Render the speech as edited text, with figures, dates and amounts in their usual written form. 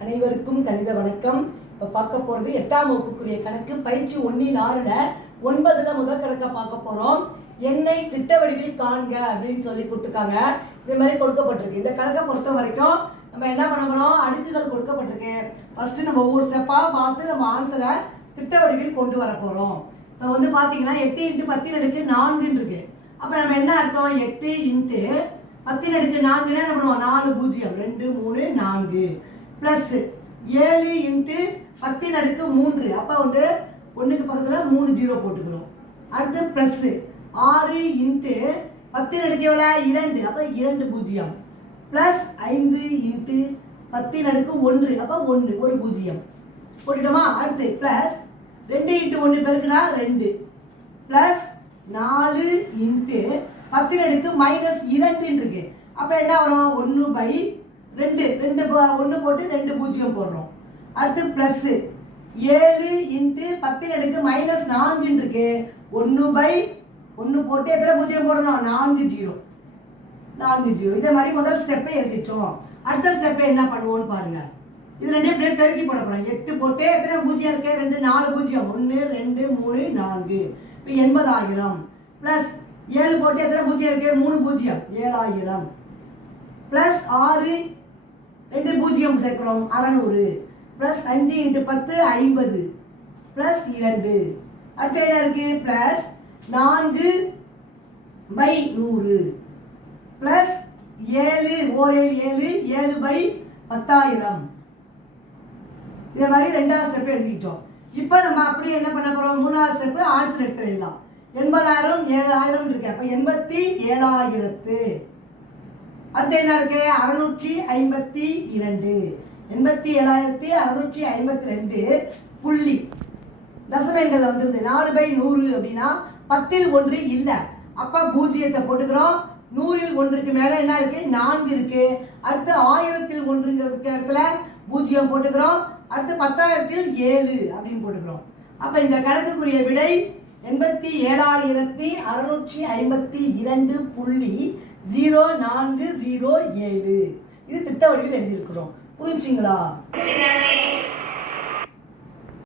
அனைவருக்கும் கணித வணக்கம். இப்போ பார்க்க போகிறது 8ஆம் வகுப்புக்குரிய கணக்கு பயிற்சி 1/6ல் 9ல் முதல் கணக்கை பார்க்க போகிறோம். எண்ணை திட்ட வடிவில் காண்க அப்படின்னு சொல்லி கொடுத்துருக்காங்க. இது மாதிரி கொடுக்கப்பட்டிருக்கு. இந்த கணக்கை பொறுத்த வரைக்கும் நம்ம என்ன பண்ண போகிறோம், அடுக்குகள் கொடுக்கப்பட்டிருக்கு. ஃபஸ்ட்டு நம்ம ஒவ்வொரு ஸ்டெப்பாக பார்த்து நம்ம ஆன்சரை திட்ட வடிவில் கொண்டு வர போகிறோம். இப்போ வந்து பார்த்தீங்கன்னா 8 × 10⁴ இருக்கு. அப்போ நம்ம என்ன அர்த்தம், 8 × 10⁴ என்ன பண்ணுவோம், 4 0 2 3 4 ப்ளஸ் 7 × 10⁻3. அப்போ வந்து ஒன்றுக்கு பக்கத்தில் 3 0 போட்டுக்கிறோம். அடுத்து ப்ளஸ் 6 × 10⁻2. அப்போ 2 0 ப்ளஸ் 5 × 10⁻1. அப்போ 1 ஒரு 0 போட்டுட்டோமா. அடுத்து ப்ளஸ் 2 × 1 பெருக்குனா 2 ப்ளஸ் 4 × 10⁻2 இருக்கு. அப்போ என்ன வரும், 1/2 2 1 போட்டு 2 0 போடுறோம். அடுத்து ப்ளஸ் 7 × 10⁻4 இருக்கு. 1/1 போட்டு எத்தனை 0 போடணும், 4 0. இதே மாதிரி முதல் ஸ்டெப்பை எழுதிட்டோம். அடுத்த ஸ்டெப்பை என்ன பண்ணுவோம்னு பாருங்க. இது ரெண்டே அப்படியே பெருக்கி போட போகிறோம். 8 போட்டு எத்தனை 0 இருக்கு, 2 4 0 1 2 3 4. இப்போ 80,000 ப்ளஸ் 7 போட்டு எத்தனை 0 இருக்கு, 3 0 7,000 ப்ளஸ் 6 2 0 சேர்க்கிறோம் 600 ப்ளஸ் 5 × 10 50 ப்ளஸ் 2. அடுத்து என்ன இருக்கு, ப்ளஸ் 4/100 ப்ளஸ் 7 7 7/10,000. இதே மாதிரி ரெண்டாவது ஸ்டெப் எழுதிக்கிட்டோம். இப்போ நம்ம அப்படியே என்ன பண்ண போகிறோம், மூணாவது ஸ்டெப்பு ஆன்சர் எடுத்துடலாம். 80,000 7,000 இருக்கு. அப்போ 87,000. அடுத்து என்ன இருக்கு, 652. 87,652 புள்ளி தசமங்கள் வந்துருது. 4/100 அப்படின்னா 10ல் 1 இல்லை. அப்போ 0 போட்டுக்கிறோம். 100ல் 1க்கு மேலே என்ன இருக்கு, 4 இருக்கு. அடுத்து 1000ல் 1ங்கிறதுக்கு இடத்துல 0 போட்டுக்கிறோம். அடுத்து 10,000ல் 7 அப்படின்னு போட்டுக்கிறோம். அப்போ இந்த கணக்குக்குரிய விடை 87,652.0407. இது திட்ட வடிவில் எழுதியிருக்கிறோம். புரிஞ்சுங்களா?